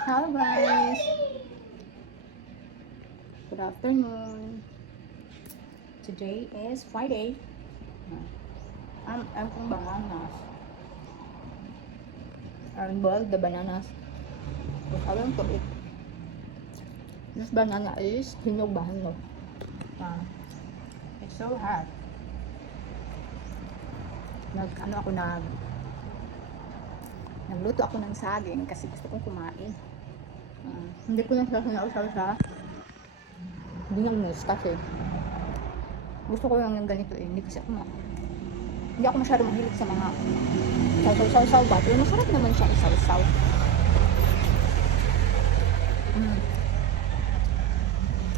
Hello guys! Good afternoon. Today is Friday. I'm from bananas. I'm boiled the bananas. Because I want to eat. This banana is hinog ba? Hinog. It's so hot. Nagluto ako ng saging kasi gusto kong kumain. Hindi ko lang siya sinausaw sa binangus kasi gusto ko lang yung ganito eh. Hindi ako masyado mahilig sa mga saw ba? Pero masarap naman siya isaw-saw.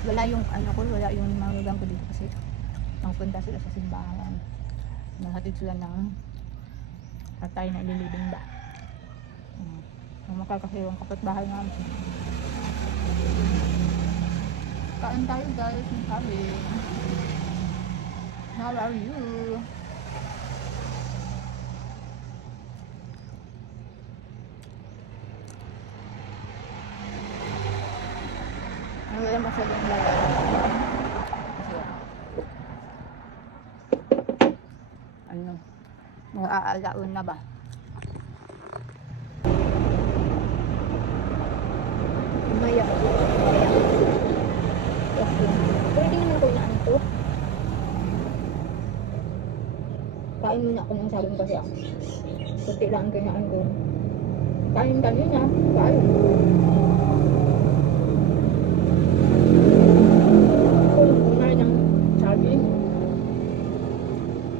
Wala yung wala yung mga ko dito kasi magpunta sila sa simbahan. Nahatid sila ng patay na ililibing ba. Makakasi yung kapitbahay namin. Kain tayo guys ng sabi. How are you? Ano yung masyadong lala? Mag-aalaon na ba? Maya. Pwede naman ko na ito. Kain muna ako ng saging kasi ako. Kunti lang ang kinain ko. Kain kanina. Kain. Kumain ng saging.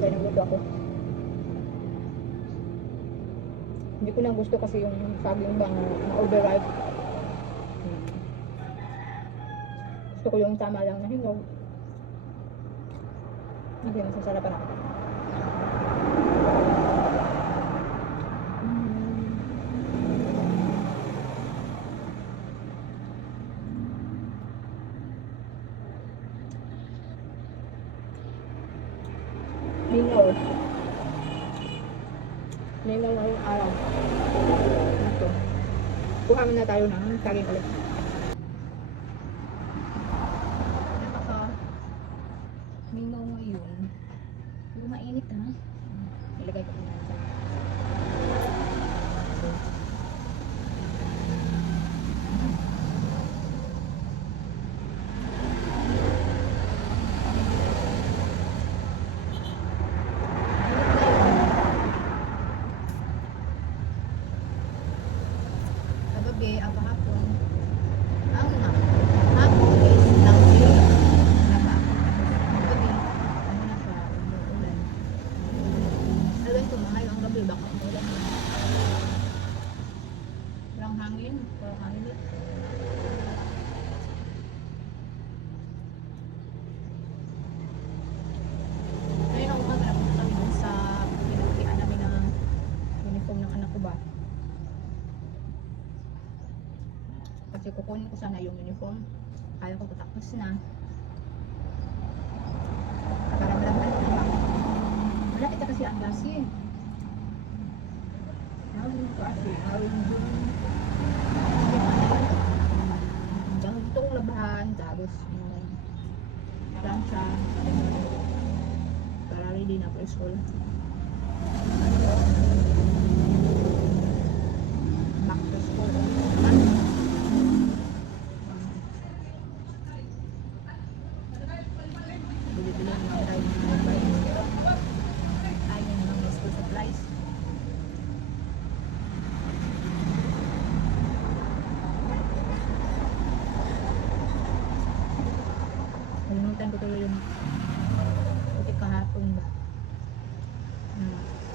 Kaya naguto ako. Hindi ko lang gusto kasi yung saging bang na-overripe. Gusto ko yung tama lang na hinog. Hindi masasarapan ako. Linaw. Linaw na yung araw. Ito. Kuha muna tayo ng saging ulit. Mingaw ngayon. Pero mainit ha. Ilagay ko muna sa kagabi, hapon. Hapon is langis. Baka umulan. Walang hangin, walang hangin. Ngayon ako magpunta kami dun sa pinagkian namin ng uniform ng anak ko ba. Kasi kukunin ko sana yung uniform. Kaya ko tapos na. Para malaman naman. Wala kita kasi ang klase. Jangan itong labahan tapos plancha para ready na for school. Back to school. Bili-bili ng mga ayun ng mga school supplies. Kalimutan ko tuloy yung puti kahapon ba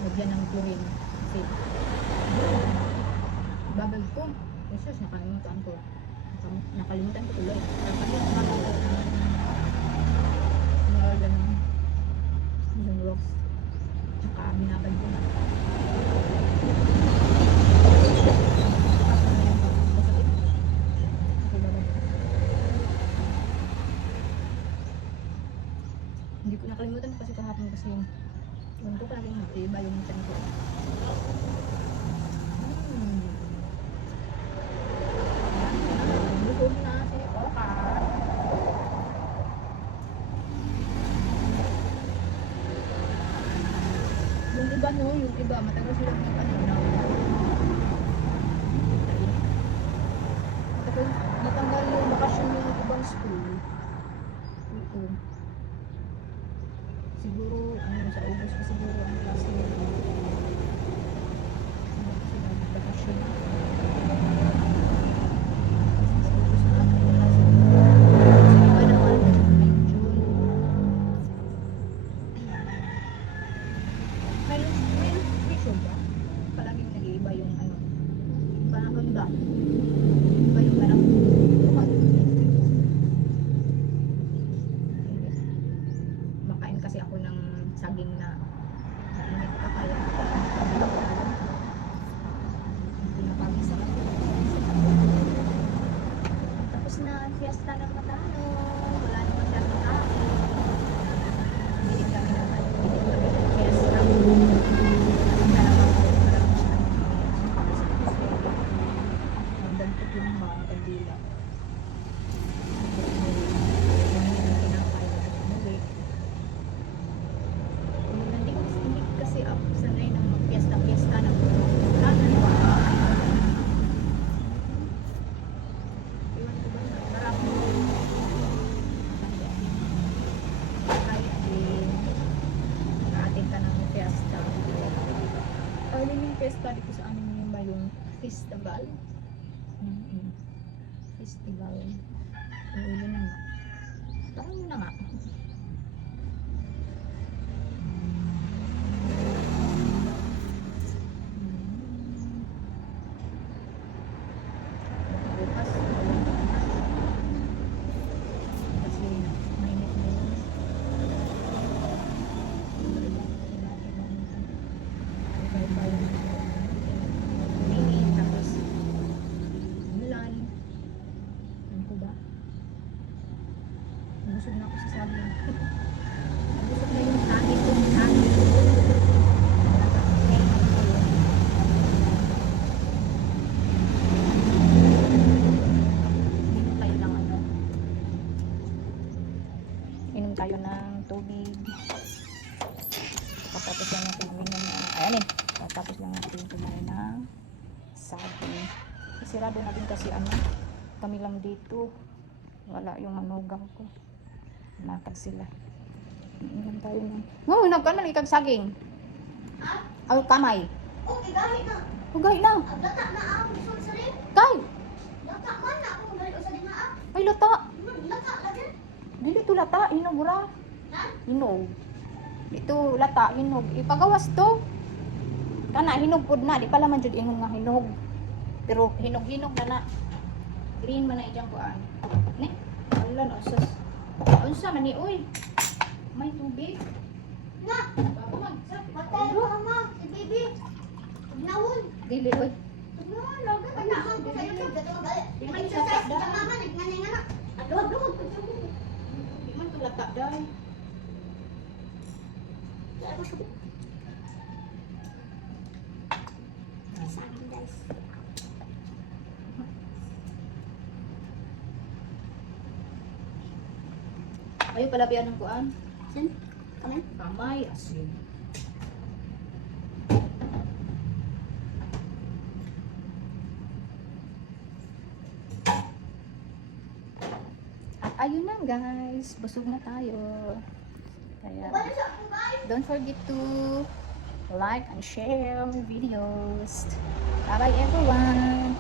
lagyan ng chlorine kasi babag ko Jesus, nakalimutan ko tuloy nalagyan ng yung rocks tsaka binabag ko na hindi ko nakalimutan kasi kahapon kasi yung ko parang matibay yung tiyan ko. matagal sila ng ano na matagal natanggal yung bakasyon yung ibang school. Oo. Siguro ano sa August pa siguro ang klase nila. Sila bakasyon. Makain kasi ako ng saging na mainit pa kaya pinapagis ako. Tapos na ang fiesta ng Matano, wala naman masyadong tao. Hindi kami naman, hindi kami ng fiesta. Magdagpot yung mga kandila. Hindi kasi ako sanay ng mag-fiesta-fiesta ng kaluluwa. Iwan ko ba na marami kahit din nakaatin ka ng fiesta. Early yung fiesta dito sa amin yun ba yung festival? Festival. Ulo na nga. Taon mo na nga. Bukas, kasi mainit na yun. Mainit, tapos umulan. Ano ko ba? Nabusog na ako sa saging. Nabusog na yung saging ko. Inom tayo ng tubig. Tapos lang natin uminom ng ayan tapos lang natin kumain ng saging. Sirado na din kasi ano kami lang dito. Wala yung manugang ko. Nakad sila. Inom tayo ng inom ka man ikag saging. Ay kamay. Okay, gahi na. Ugay na. Data na ang gusto sa rin. Kay. Data man na ako dali sa din na. Ay lata. Data lagi. Dili to lata hinog ra. Ha? Hinog. Dito lata hinog. Ipagawas to. Kana hinog pud na, di pala man jud ingon nga hinog. Pero hinog-hinog na na. Green man na ijang kuan. Ne, wala na usas. Unsa man ni oy? May tubig. Na, Bago mag. patay ko ama, si baby. Nawon. Dili oy. No, lagi ka na ang ko sa YouTube dato gali. Di man May siya exercise takda. ka mama nagngani nga na. Adlog-adlog. Di man to lata dai. Saging guys. Ayo pala biyan ng kuan. Sin? Kamen? Kamay asin. At ayun na guys, busog na tayo. Kaya Wala sa akong guys. don't forget to like and share my videos. Bye bye everyone.